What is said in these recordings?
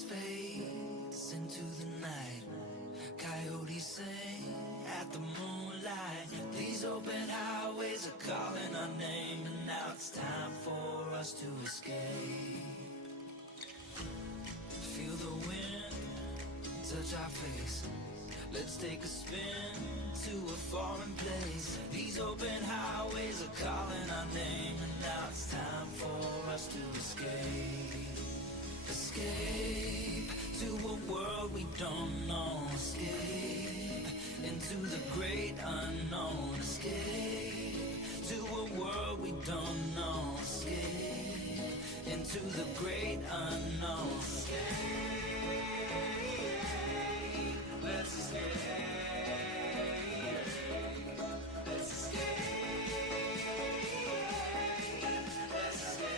distance fades into the night. Coyotes sing at the moonlight. These open highways are calling our name, and now it's time for us to escape. Feel the wind touch our face. Let's take a spin to a foreign place. These open highways are calling our name, and now it's time for us to escape. Escape to a world we don't know. Escape into the great unknown. Escape to a world we don't know. Escape into the great unknown. Escape. Let's escape. Let's escape. Let's escape.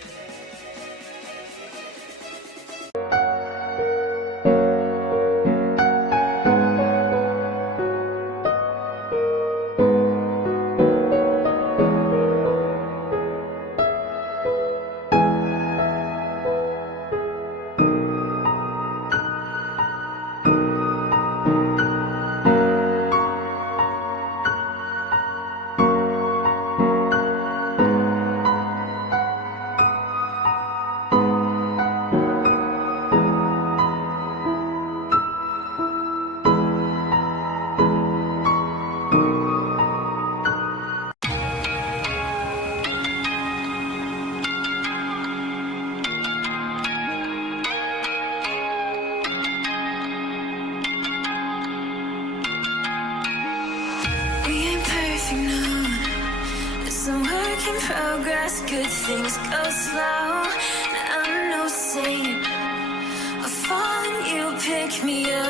Progress, good things go slow. I'm no saint. I fall and you pick me up.